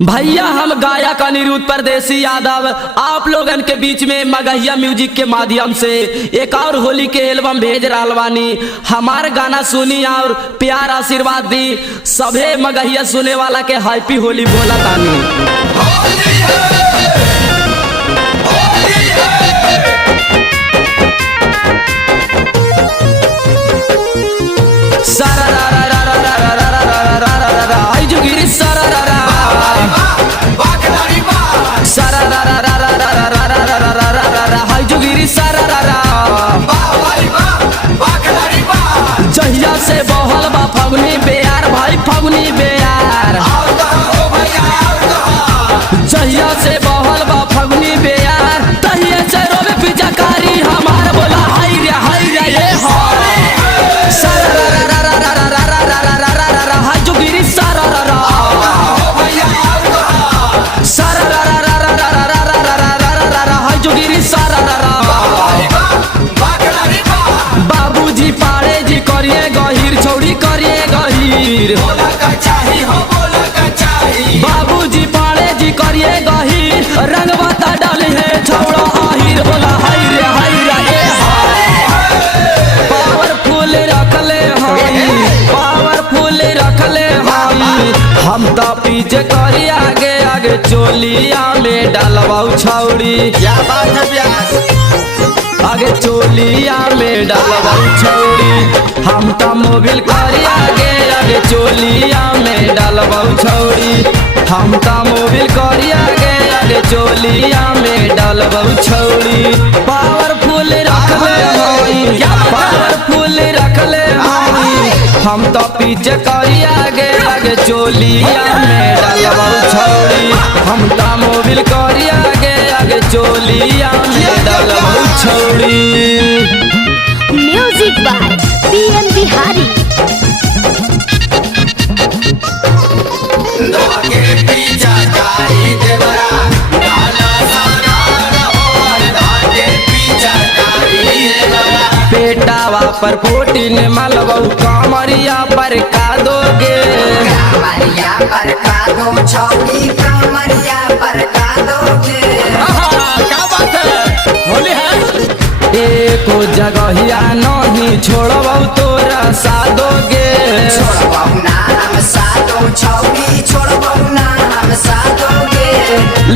भैया हम गायक अनिरुद्ध परदेसी यादव आप लोगन के बीच में मगहिया म्यूजिक के माध्यम से एक और होली के एल्बम भेज रहा बानी। हमार गाना सुनी और प्यार आशीर्वाद दी। सभे मगहिया सुने वाला के हैप्पी होली बोला तानी। सारा रा रा रा रा रा रा रा रा रा रा रा रा आई जुगिरी सारा रा रा सारा रा रा रा रा रा रा रा रा रा रा रा रा रा हाय जुगिरी सारा रा रा। जहिया से बहल बा फगुनी बेयार भाई फगुनी बेयार। जहिया से बहल बा फगुनी बेयार तहिया से रोवे पिचकारी हमार बोला हाय रे ये हो। सारा रा रा रा रा रा रा रा रा रा रा रा रा हाय जुगिरी सारा रा रा सारा रा रा रा रा रा रा रा रा रा रा रा रा हाय जुगिरी सारा रा रा। बाबूजी पाड़े जी करिए गहीर छौड़ी करिए गहीर। बाबूजी पाड़े जी करिए गहीर रंग बता डाली है छौड़ा आहिर बोला हाय रे ए पावरफुल रखले पावरफुल रखले हम तो पीछे करी आगे आगे चोलिया में डालवाऊ छौड़ी। क्या बात है प्यास आगे चोलिया में डालवाऊ छौड़ी। हम तो मोबिल करी आगे आगे चोलिया में डालवाऊ छौड़ी। हम तो मोबिल करी आगे आगे चोलिया में डालवाऊ छौड़ी। पावरफुल रखले पावरफुल रखले हम तो पीछे करी आगे आगे चोलिया में डालवाऊ छौड़ी। हम तो मोबिल करी आगे आगे चोलिया में डालवाऊ छौड़ी। Music by PM Bihari. पेटावा पर पोटीन मलबऊ कामरिया पर का दोगे। कामरिया पर का दो छौड़ी कामरिया पर का दोगे। क्या बात है होली है एको जगहिया नहीं छोड़बऊ तोरा सादोगे। छोड़बऊ ना हम सादो छौड़ी छोड़बऊ ना हम सादोगे।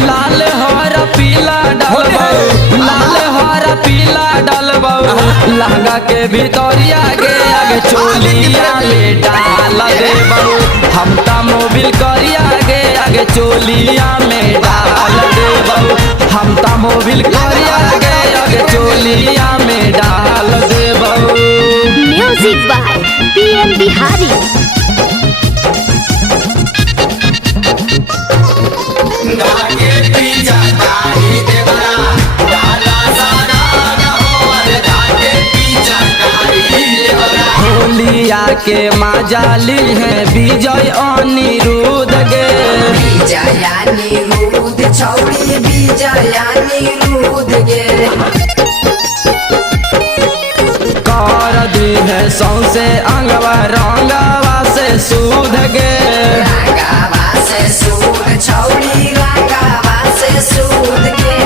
लाल हरा पीला डालबऊ लाल हरा पीला डालबऊ लहंगा के भीतरिया आगे आगे चोलिया में डाल देबऊ। हम ता मोबिल करी आगे आगे चोलिया में डाल देबऊ। हम ता मोबिल करी आगे आगे चोलिया में डाल देबऊ। Music by PM Bihari. होलिया के मजाली है विजय अनिरुद्ध गे। विजया निरुद्ध छौड़ी विजया निरुद्ध गे। कर दी है सौसे अंगवा रंगवा से सूद गे। रंगावा से सूद छौड़ी रंगावा से सूद गे।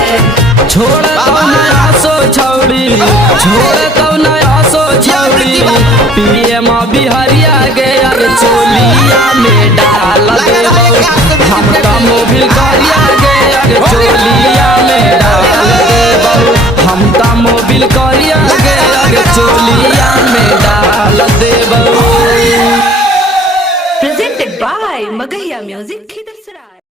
छोड़ तो नया सो छौड़ी छोड़ तो नया सो छौड़ी। पीएम बिहारिया गे अरे चोलिया में डाल देबऊ। हम तो मोबिल करिया गे अरे चोलिया में डाल देबऊ। हम तो मोबिल करिया गे अरे चोलिया में डाल देबऊ। Presented by Magahia Music.